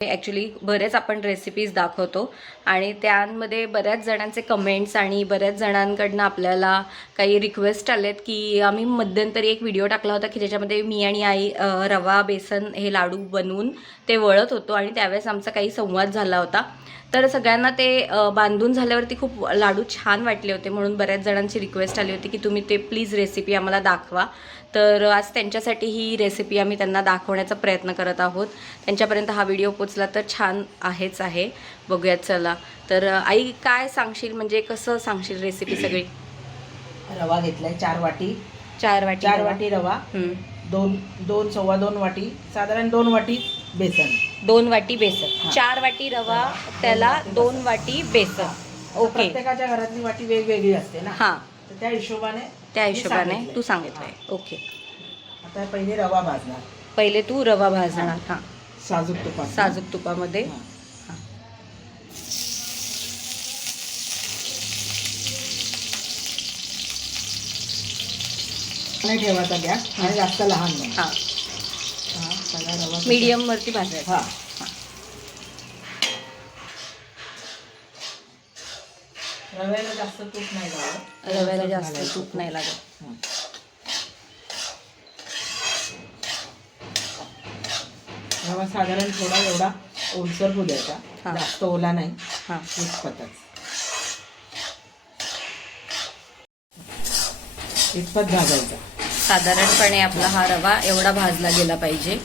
Actually बरेच आपण recipes दाखवतो आणि त्यामध्ये बऱ्याच जणांचे कमेंट्स आणि बऱ्याच जणांकडनं आपल्याला काही रिक्वेस्ट आलेत की आम्ही मध्यंतरी एक व्हिडिओ टाकला होता की ज्याच्यामध्ये मी आणि आई रवा बेसन हे लाडू बनवून ते वळत होतो आणि त्यावेळेस आमचा काही संवाद झाला होता. तर सगळ्यांना ते बांधून झाल्यावरती खूप लाडू छान वाटले होते, म्हणून बऱ्याच जणांची रिक्वेस्ट आली होती की तुम्ही ते प्लीज रेसिपी आम्हाला दाखवा. तर आज त्यांच्यासाठी ही रेसिपी आम्ही त्यांना दाखवण्याचा प्रयत्न करत आहोत. त्यांच्यापर्यंत हा व्हिडिओ पोचला तर छान आहेच आहे. बघूयात चला. तर आई काय सांगशील, म्हणजे कसं सांगशील रेसिपी सगळी? रवा घेतलाय 4 वाटी. 4 वाटी रवा, 2-2.25 वाटी, साधारण 2 वाटी बेसन. 2 वाटी बेसन, 4 वाटी रवा, त्याला 2 वाटी बेसन. ओके. प्रत्येकाच्या घरातली वाटी वेगवेगळी असते ना. हां, तर त्या हिशोबाने तू सांगितलंय. ओके. आता पहिले रवा भाजणार. पहिले तू रवा भाजणार. हां, साजूक तुपामध्ये. नाही ठेवायचा गॅस आणि जास्त लहान नाही. हां, सगळा रवा मीडियम वरती भाजायचा. हां. रव्याला जास्त तूप नाही लागत. रव्याला जास्त तूप नाही लागत. रवा साधारण थोडा एवढा ओलसर होऊ द्यायचा, जास्त ओला नाही. हां, इतपत भाजायचा. साधारणपणे आपला हा रवा एवढा भाजला गेला पाहिजे.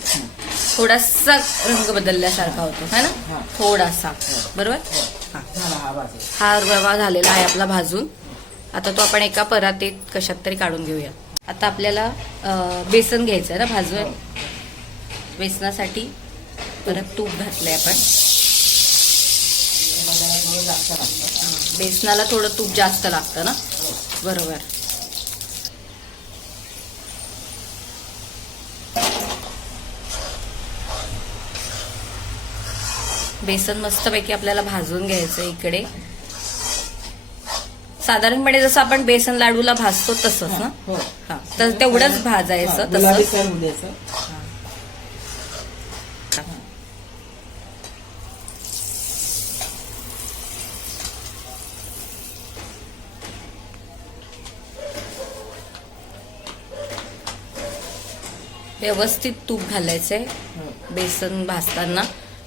थोडासा रंग बदलल्यासारखा होतो है ना, थोडासा. बरोबर. हा रवा झालेला आहे आपला भाजून. आता तो आपण एका परातीत कशात तरी काढून घेऊया. आता आपल्याला बेसन घ्यायचं आहे ना भाजून. बेसनासाठी परत तूप घातलंय आपण. बेसनाला थोडं तूप जास्त लागतं ना. बरोबर. बेसन मस्तपैकी आपल्याला भाजून घ्यायचं इकडे. साधारणपणे जसं आपण बेसन लाडूला भाजतो तसंच ना. हा, तर तेवढंच भाजायचं तसं. व्यवस्थित तूप घालायचंय बेसन भाजताना.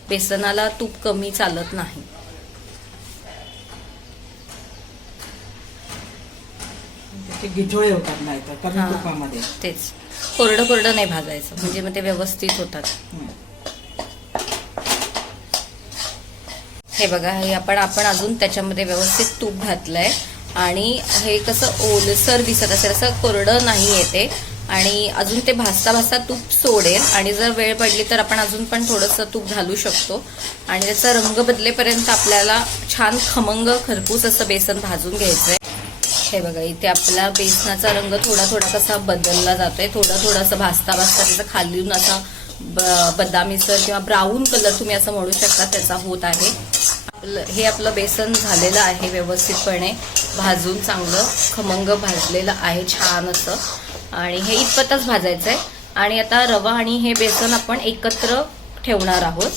बेसनाला तूप कमी चालत नाही. गिठोळे होतात नाही तर कमी तुपामध्ये. तेच कोरडं नाही भाजायचं, म्हणजे मग ते व्यवस्थित होतात. हे बघा, हे आपण अजून त्याच्यामध्ये व्यवस्थित तूप घातलंय आणि हे कसं ओलसर दिसत असेल, असं कोरडं नाही येते. आणि अजून ते भाजता भाजता तूप सोडेल आणि जर वेळ पडली तर आपण अजून पण थोडंसं तूप घालू शकतो. आणि त्याचा रंग बदलेपर्यंत आपल्याला छान खमंग खरपूस असं बेसन भाजून घ्यायचंय. हे बघा, इथे आपला बेसनाचा रंग थोडा थोडा कसा बदलला जातोय. थोडं असं भाजता भाजता त्याचा खालून असा बदामीसर किंवा ब्राऊन कलर तुम्ही असं म्हणू शकता त्याचा होत आहे. हे आपलं बेसन झालेलं आहे व्यवस्थितपणे भाजून, चांगलं खमंग भाजलेलं आहे छान असं. आणि हे इतपतच भाजायचंय. आणि आता रवा आणि हे बेसन आपण एकत्र ठेवणार आहोत,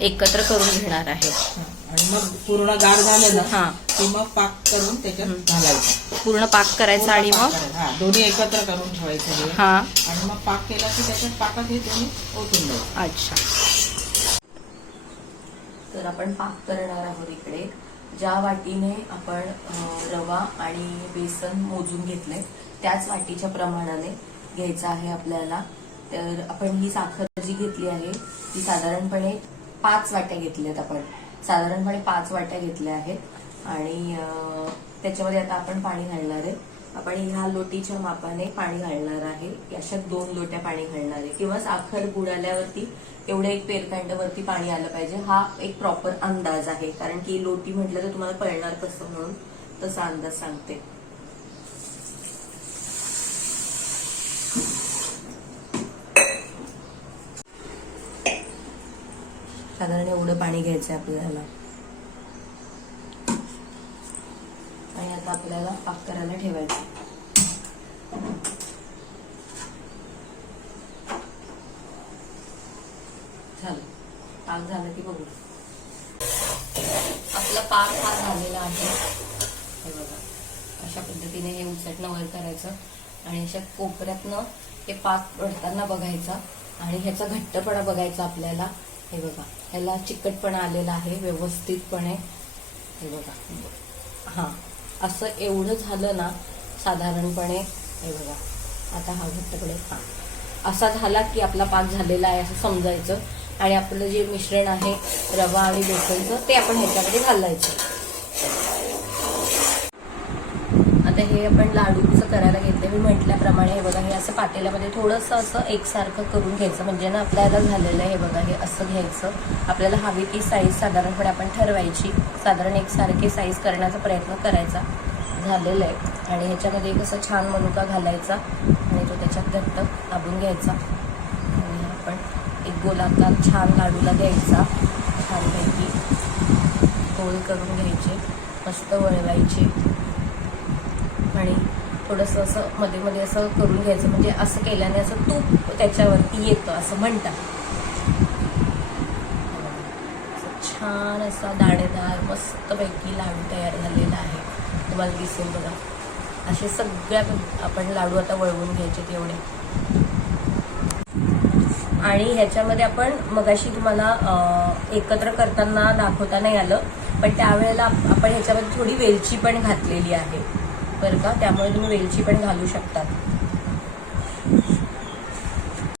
एकत्र करून घेणार आहे. आणि मग पूर्ण गार झालं ना की मग पाक करून त्याच्यात घालायचं. पूर्ण पाक करायचा आणि मग दोन्ही एकत्र करून ठेवायचं. आणि मग पाक केला की त्याच्यात पाकात हे दोन्ही ओतून द्यायचं. अच्छा. तर आपण पाक करणार आहोत इकडे. ज्या वाटीने आपण रवा आणि बेसन मोजून घेतलंय त्याच वाटीच्या प्रमाणाने घ्यायचं आहे आपल्याला. तर आपण ही साखर जी घेतली आहे ती साधारणपणे 5 वाट्या घेतल्यात. आपण साधारणपणे 5 वाट्या घेतल्या आहेत. आणि त्याच्यामध्ये आता आपण पाणी घालणार आहे. आपण ह्या लोटीच्या मापाने पाणी घालणार आहे. अशात 2 लोट्या पाणी घालणार आहे. किंवा साखर बुडाल्यावरती एवढं एक पेरकांड्यावरती पाणी आलं पाहिजे, हा एक प्रॉपर अंदाज आहे. कारण की लोटी म्हटलं तर तुम्हाला कळणार कसं, म्हणून तसा अंदाज सांगते. साधारण एवढं पाणी घ्यायचंय आपल्याला. आणि आता आपल्याला पाक करायला ठेवायचं. झालं. पाक झाला की बघू. आपला पाक हा झालेला आहे. हे बघा, अशा पद्धतीने हे उचटणं वर करायचं आणि अशा कोपऱ्यातनं हे पाक पडताना बघायचा आणि ह्याचा घट्टपणा बघायचा आपल्याला. हे बघा, ह्याला चिकटपणा आलेला आहे व्यवस्थितपणे. हे बघा, हा असं एवढं झालं ना साधारणपणे. हे बघा, आता हा घट्टपणे हा असा झाला की आपला पाक झालेला आहे असं समजायचं. आणि आपलं जे मिश्रण आहे रवा आणि बेसनचं ते आपण ह्याच्यामध्ये घालायचं. आता हे आपण लाडूचं करायला घेतलं. मी म्हटल्याप्रमाणे हे बघा, हे असं पातेल्यामध्ये थोडंसं असं एकसारखं करून घ्यायचं म्हणजे ना आपल्याला झालेलं आहे. हे बघा, हे असं घ्यायचं. आपल्याला हवी ती साईज साधारणपणे आपण ठरवायची. साधारण एकसारखी साईज करण्याचा प्रयत्न करायचा. झालेलं आहे. आणि ह्याच्यामध्ये कसं छान मनुका घालायचा आणि तो त्याच्यात घट्ट दाबून घ्यायचा आणि आपण एक गोलाकार छान लाडूला द्यायचा. छानपैकी गोल करून घ्यायचे, मस्त वळवायचे आणि थोडंसं असं मध्ये मध्ये असं करून घ्यायचं. म्हणजे असं केल्याने असं तूप त्याच्यावरती येतं असं म्हणतात. छान असा दाणेदार मस्तपैकी लाडू तयार झालेला आहे. तुम्हाला दिसेल बघा. असे सगळ्या आपण लाडू आता वळवून घ्यायचे तेवढे. आणि ह्याच्यामध्ये आपण मगाशी तुम्हाला एकत्र करताना दाखवता नाही आलं, पण त्यावेळेला आपण ह्याच्यामध्ये थोडी वेलची पण घातलेली आहे बरं का. त्यामुळे तुम्ही वेलची पण घालू शकतात.